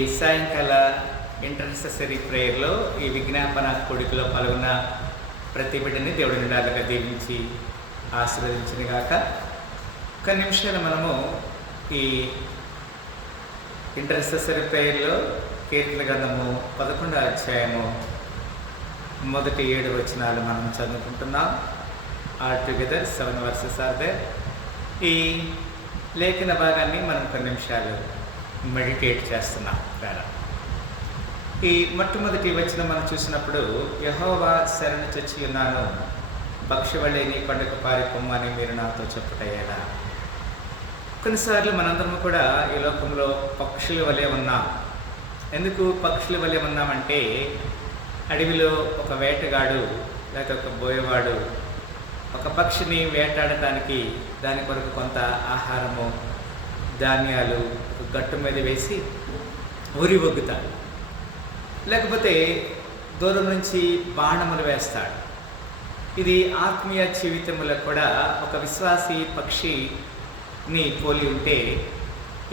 ఈ సాయంకాల ఇంటర్సెసరీ ప్రేయర్లో ఈ విజ్ఞాపన కొడుకులో పాల్గొన్న ప్రతి బిడ్డని దేవుడి నిండాలుగా దీవించి ఆశీర్వదించిన గాక. ఒక నిమిషాలు మనము ఈ ఇంటర్సెసరీ ప్రేయర్లో కీర్తన గ్రంథము 11వ అధ్యాయము మొదటి 7 వచనాలు మనం చదువుకుంటున్నాం. All together 7 verses are there. ఈ లేఖన భాగాన్ని మనం కొన్ని నిమిషాలు మెడిటేట్ చేస్తున్నాం కదా. ఈ మొట్టమొదటి వచనం మనం చూసినప్పుడు, యెహోవా శరణు చొచ్చి ఉన్నాను, పక్షివళే నీ కొండకు పారిపోమ్మని మీరు నాతో చెప్పుటయ్యేలా. కొన్నిసార్లు మనందరం కూడా ఈ లోకంలో పక్షుల వలె ఉన్నాం. ఎందుకు పక్షుల వలె ఉన్నామంటే, అడవిలో ఒక వేటగాడు లేక ఒక బోయవాడు ఒక పక్షిని వేటాడటానికి దాని కొరకు కొంత ఆహారము, ధాన్యాలు గట్టు మీద వేసి ఉరి ఒగ్గుతాడు, లేకపోతే దూరం నుంచి బాణములు వేస్తాడు. ఇది ఆత్మీయ జీవితంలో కూడా ఒక విశ్వాసీ పక్షిని పోలి ఉంటే,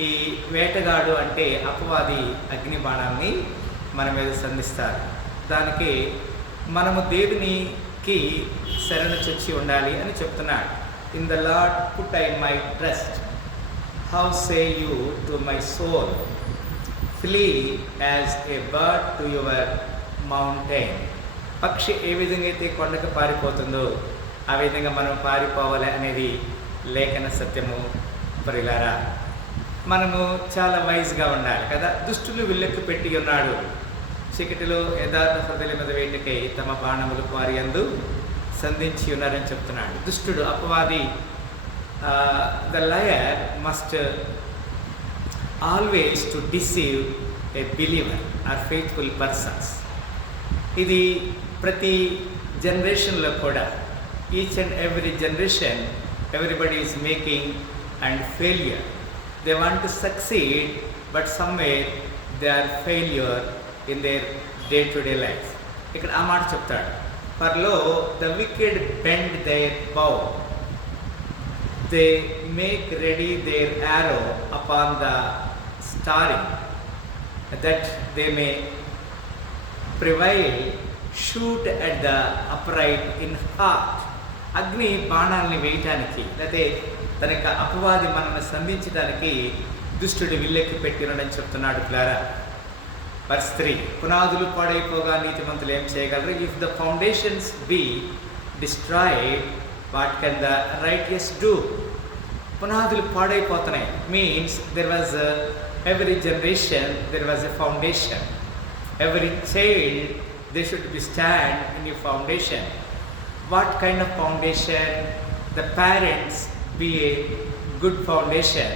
ఈ వేటగాడు అంటే అపవాది అగ్ని బాణాన్ని మన మీద సంధిస్తారు. దానికి మనము దేవునికి శరణు చొచ్చి ఉండాలి అని చెప్తున్నాడు. In the lord put I my trust, how say you to my soul, flee as a bird to your mountain. పక్షి ఏ విధంగా అయితే కొండకు పారిపోతుందో ఆ విధంగా మనం పారిపోవాలి అనేది లేఖన సత్యము. పరిలారా, మనము చాలా వైజ్గా ఉండాలి కదా. దుష్టులు విల్లెక్కు పెట్టి ఉన్నాడు, చీకటిలో యథార్థ హృదయుల మీద వేటికై తమ బాణములు వారి యందు సంధించి ఉన్నారని చెప్తున్నాడు. దుష్టుడు అపవాది, the liar must always to deceive a believer or faithful persons. ఇది ప్రతి జనరేషన్లో కూడా, each and every generation everybody is making and failure. They want to succeed but somewhere they are failure in their day to day life. ఇక్కడ ఆ మాట చెప్తాడు, for lo the wicked bend their bow, they make ready their arrow upon the string, that they may prevail shoot at the upright in heart. అగ్ని బాణాలని వేయటానికి, లేకపోతే తన యొక్క అపవాది మనల్ని సంధించడానికి దుష్టుడు విల్లెక్కి పెట్టినని చెప్తున్నాడు. క్లారా, వర్స్ 3, పునాదులు పాడైపోగా నీతిమంతులు ఏం చేయగలరు? If the foundations be destroyed what can the righteous do. పునాదులు పాడైపోతున్నాయి means there was every generation there was a foundation. Every child they should be stand in you foundation. What kind of foundation? The parents be a good foundation.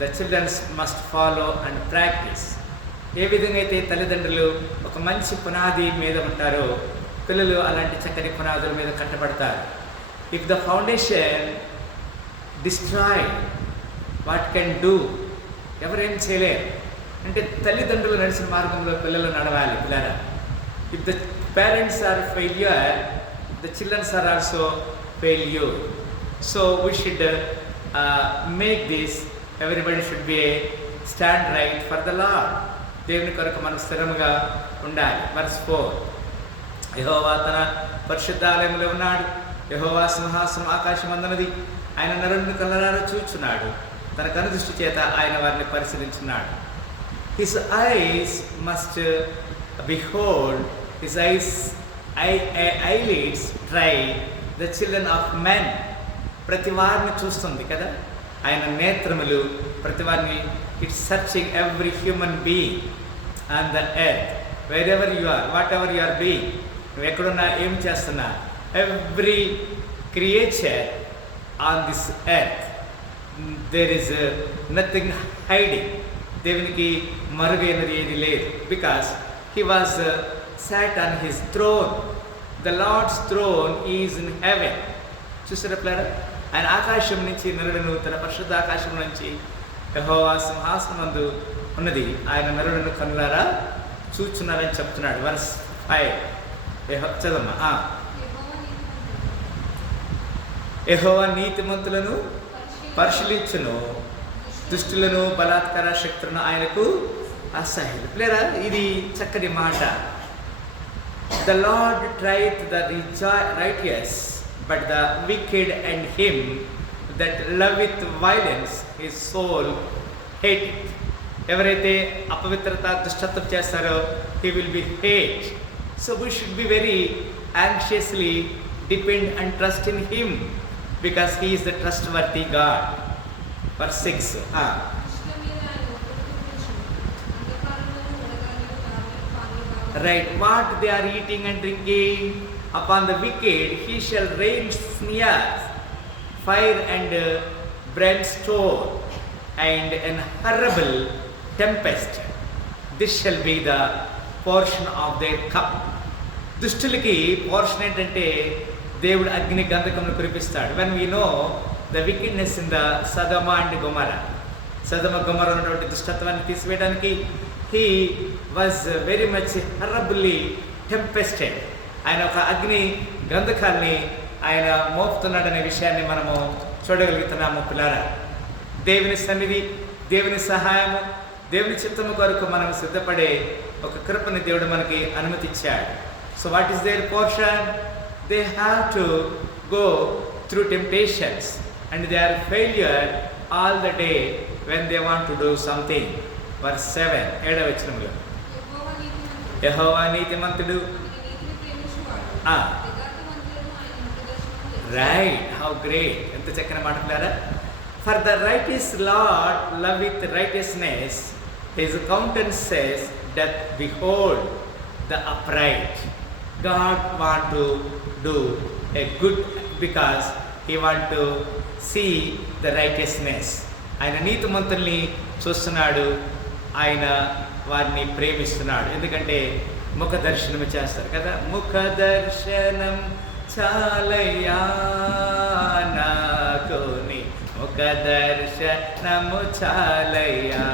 The childrens must follow and practise. ఏ విధంగా అయితే తల్లిదండ్రులు ఒక మంచి పునాది మీద ఉంటారో, పిల్లలు అలాంటి చక్కని పునాదుల మీద కట్టబడతారు. If the foundation destroy what can do, ఎవరేం చేయలేరు. అంటే తల్లిదండ్రులు నడిచిన మార్గంలో పిల్లలు నడవాలి. పిల్లరా, if the parents are failure, the childrens are also failure. So we should make this, everybody should be a stand right for the lord. దేవుని కొరకు మనం స్థిరముగా ఉండాలి. వర్స్ 4, యెహోవా తన పరిశుద్ధాలయంలో ఉన్నాడు, యెహోవా సింహాసనం ఆకాశం అందున్నది, ఆయన నరులను కళ్ళారా చూచున్నాడు, తన కనుదృష్టి చేత ఆయన వారిని పరిశీలించున్నాడు. His eyes must behold, his eyelids try the children of men. ప్రతి వారిని చూస్తుంది కదా ఆయన నేత్రములు, ప్రతి వారిని. It's searching every human being on the earth, wherever you are, whatever you are being, నువ్వు ఎక్కడున్నా, ఏం చేస్తున్నా, every creature on this earth, there is nothing hiding. దేవునికి మరుగైనది ఏది లేదు. Because he was sat on his throne, the lord's throne is in heaven. చూసారా పిల్లరా, ఆయన ఆకాశం నుంచి నరుడును, తన పరిశుద్ధ ఆకాశం నుంచి యెహోవా సింహాసనం నందు ఉన్నది, ఆయన నరుడును కన్నులారా చూచున్నారని చెప్తున్నాడు. వర్స్ 5 చదమ్మా. యెహోవా నీతిమంతులను పరిశీలించును, దుష్టులను బలాత్కార శక్తులను ఆయనకు అసహ్యులు. ప్లేరా ఇది చక్కటి మాట. The lord trieth the righteous, but the wicked and him that loveth violence his soul hateth. ఎవరైతే అపవిత్రత దుష్టత్వం చేస్తారో he will be hate. So we should be very anxiously depend and trust in him because he is the trustworthy God. Verse 6. Right, what they are eating and drinking, upon the wicked he shall rain sneers, fire and brimstone, and an horrible tempest. This shall be the portion of their cup. దుష్టులకి portion ఏంటంటే దేవుడు అగ్ని గంధకమును కురిపిస్తాడు. When we know the wickedness in the Sodom and Gomorrah, Sodom Gomorrah ఉన్నటువంటి దుష్టత్వాన్ని తీసివేయడానికి he was very much horribly tempested. ఆయన ఒక అగ్ని గంధకాన్ని ఆయన మోపుతున్నాడనే విషయాన్ని మనము చూడగలుగుతున్నాము. పిల్లారా, దేవుని సన్నిధి, దేవుని సహాయము, దేవుని చిత్తము కొరకు మనం సిద్ధపడే ఒక కృపని దేవుడు మనకి అనుమతిచ్చాడు. So what is their portion? They have to go through temptations and they are failure all the day when they want to do something. Verse 7, 7వ వచనంలో యెహోవా నీతిమంతుడు. రైట్, హౌ గ్రేట్, ఎంత చక్కని మాట పిల్లారా. For the righteous Lord loveth righteousness, his countenance says that behold the upright. God want to do a good because he want to see the righteousness. ఆయన నీతిమంతుల్ని చూస్తున్నాడు, ఆయన వారిని ప్రేమిస్తున్నాడు. ఎందుకంటే ముఖ దర్శనం చేస్తారు కదా. ముఖ దర్శనం చాలయ్యా నాకుని, ముఖ దర్శనము చాలయ్యా,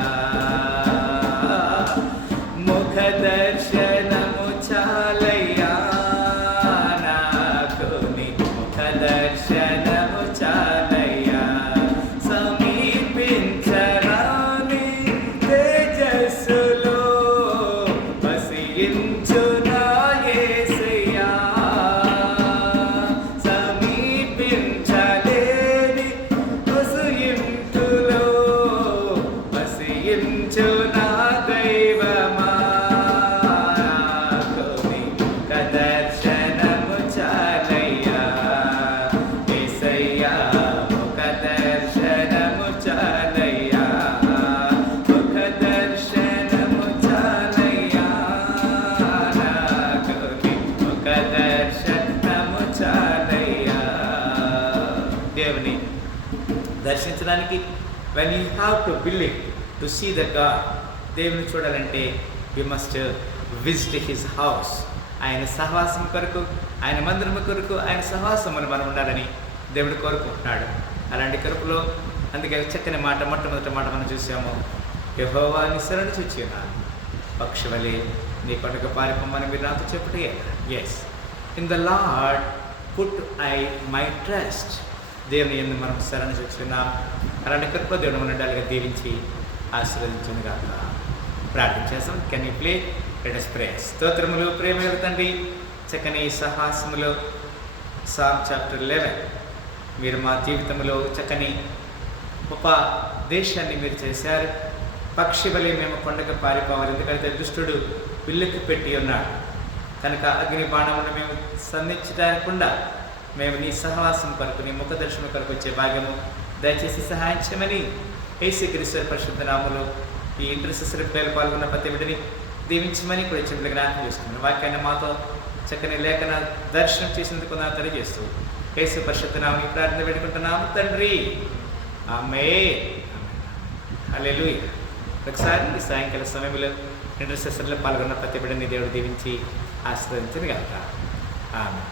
ముఖ దర్శనము చాలయ్యా నాకుని, ముఖ దర్శనము చాలయ్యా. సమీపించరాని తేజస్సులో వసించు నా యేసయ్యా, సమీపించలేని వసించులో వసించు నా దైవమా, దర్శనము చాలయ్యా యేసయ్యా, ముఖ దర్శనము చాలయ్యా, ముఖ దర్శనము చాలయ్యా నాకుని, ముఖ దర్శనము చాలయ్యా. దేవుని దర్శించడానికి when you have to believe to see the God, దేవుని చూడాలంటే you must visit his house. ఆయన సహవాసం కొరకు, ఆయన మందిరము కొరకు, ఆయన సహవాసమును మనం ఉండాలని దేవుడు కోరుకుంటున్నాడు. అలాంటి కృపలో అందుకే చక్కని మాట, మొట్టమొదటి మాట మనం చూసాము. యెహోవా ని శరణు చూచియున్నాను, పక్షివలే నీ కొరకు పారిపోమని మీరు నాతో చెప్పుటే. Yes, in the lord put I my trust. దేవుని యందు మనం శరణు చూచున్నాం. అలాంటి కృపలో దేవుడు మన ఉండాలిగా దీవించి ఆశీర్వదించునుగాక. ప్రార్థన చేస్తాం. Can you play? Let us pray. స్తోత్రములు, ప్రేమగల తండ్రి, చక్కని సాహసములో సామ్ చాప్టర్ 11 మీరు మా జీవితంలో చక్కని ఉపదేశాన్ని మీరు చేశారు. పక్షి వలె మేము కొండకు పారిపోవాలి, ఎందుకంటే దుష్టుడు విల్లుకు పెట్టి ఉన్నాడు కనుక అగ్ని బాణమును మేము సంధించడానికుండా మేము నీ సహవాసం కొరకు, నీ ముఖ దర్శనం కొరకు వచ్చే భాగ్యము దయచేసి సహాయం చేయమని యేసుక్రీస్తు పరిశుద్ధ నామములో ఈ ఇంటర్సెసరీ ప్రేయర్లో పాల్గొన్న ప్రతి బిడ్డని దీవించమని కూడా చెప్పిన జ్ఞాపకం చేసుకున్నాను. వాక్యాన్ని మాతో చక్కని లేఖన దర్శనం చేసినందుకు నా తెలియజేస్తూ యేసు పరిశుద్ధ నామమున ప్రార్థన పెట్టుకుంటున్నాము తండ్రి, ఆమేన్. హల్లెలూయా. ఒకసారి ఈ సాయంకాల సమయంలో ఇంటర్సెసరీలో పాల్గొన్న ప్రతి బిడ్డని దేవుడు దీవించి ఆశీర్వదించను గాక. ఆమేన్.